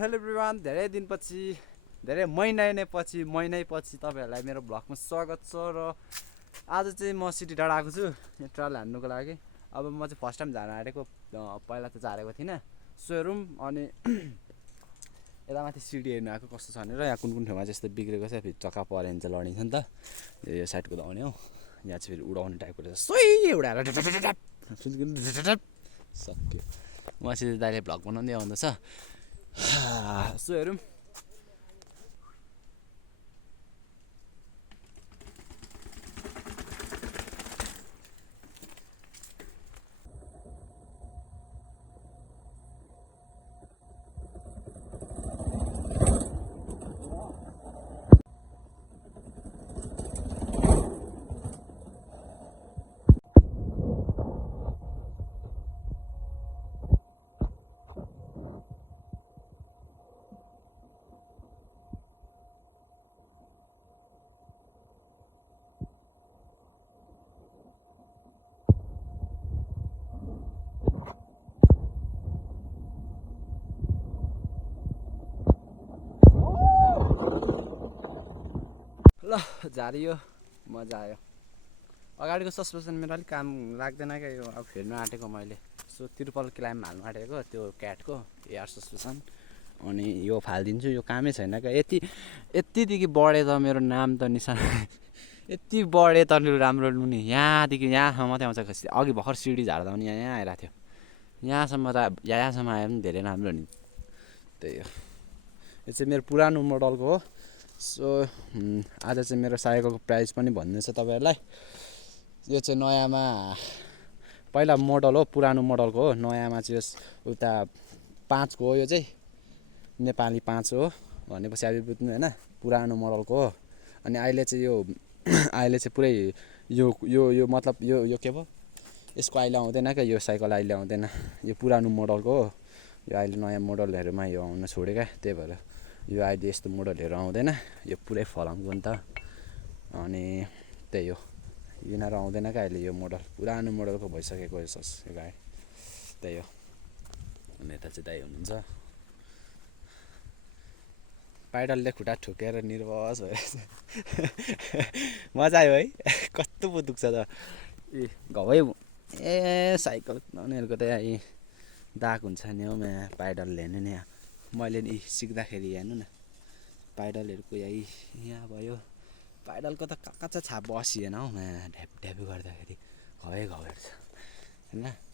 Hello everyone, धेरै दिनपछि धेरै महिनै पछि तपाईहरुलाई मेरो भ्लगमा स्वागत छ। र आज चाहिँ म सिटी डाँडा आएको छु यहाँ ट्रायल हान्नुको लागि। अब म चाहिँ फर्स्ट टाइम झार्न आँटेको, पहिला त झारेको थिइनँ। सो हेरौँ अनि यता माथि सिडी हेर्नु आएको कस्तो छ भनेर। यहाँ कुन कुन ठाउँमा चाहिँ यस्तो बिग्रेको छ, फेरि चक्का पऱ्यो भने चाहिँ लडिन्छ नि त। यो साइडको धाउने हो, यहाँ चाहिँ फेरि उडाउने टाइपको रहेछ, सोही उडाएर सक्यो। मसित दाइले भ्लग बनाउँदै आउँदैछ। सो हेरौँ। ल झारियो, मजा आयो। अगाडिको सस्पेन्सन मेरो अलिक काम लाग्दैन क्या, यो अब फेर्नु आँटेको मैले। सो त्रिपल क्लाइम हाल्नु आँटेको त्यो क्याटको एयर सस्पेन्सन। अनि यो फालिदिन्छु, यो कामै छैन क्या। यतिदेखि बढे त मेरो नाम त निशान यति बढे त राम्रो लुने। यहाँदेखि यहाँसम्म मात्रै आउँछ खसी। अघि भर्खर सिडी झार्दा पनि यहाँ आइरहेको थियो। यहाँसम्म आयो पनि धेरै राम्रो नि। त्यही हो, यो चाहिँ मेरो पुरानो मोडलको हो। सो आज चाहिँ मेरो साइकलको प्राइस पनि भनिदिन्छु तपाईँहरूलाई। यो चाहिँ नयाँमा पहिला मोडल हो, पुरानो मोडलको हो। नयाँमा चाहिँ यस उता 5को हो, यो चाहिँ नेपाली 5 हो भनेपछि अब बुझ्नु होइन, पुरानो मोडलको हो। अनि अहिले चाहिँ यो अहिले चाहिँ पुरै यो यो यो मतलब यो के भयो, यसको अहिले आउँदैन क्या, यो साइकल अहिले आउँदैन। यो पुरानो मोडलको हो। यो अहिले नयाँ मोडलहरूमा यो आउन छोड्यो क्या, त्यही भएर यो अहिले यस्तो मोडलहरू आउँदैन। यो पुरै फलामको नि त। अनि त्यही हो, यिनीहरू आउँदैन क्या अहिले यो मोडल, पुरानो मोडलको भइसकेको यो गाडी। त्यही हो। अनि यता चाहिँ दाइ हुनुहुन्छ, पाइडलले खुट्टा ठुकेर निर्वस भइरहेछ। मजा आयो है, कस्तो पो दुख्छ त। ए घाउ ए साइकल उनीहरूको त यहाँ दाग हुन्छ नि हौ। यहाँ पाइडलले हेर्नु नि, यहाँ मैले नि सिक्दाखेरि हेर्नु न, पाइडलहरूको यहाँ भयो। पाइडलको त कहाँ चाहिँ छाप बसिएन हौ, ढ्याप ढ्याप गर्दाखेरि घाउ छ होइन।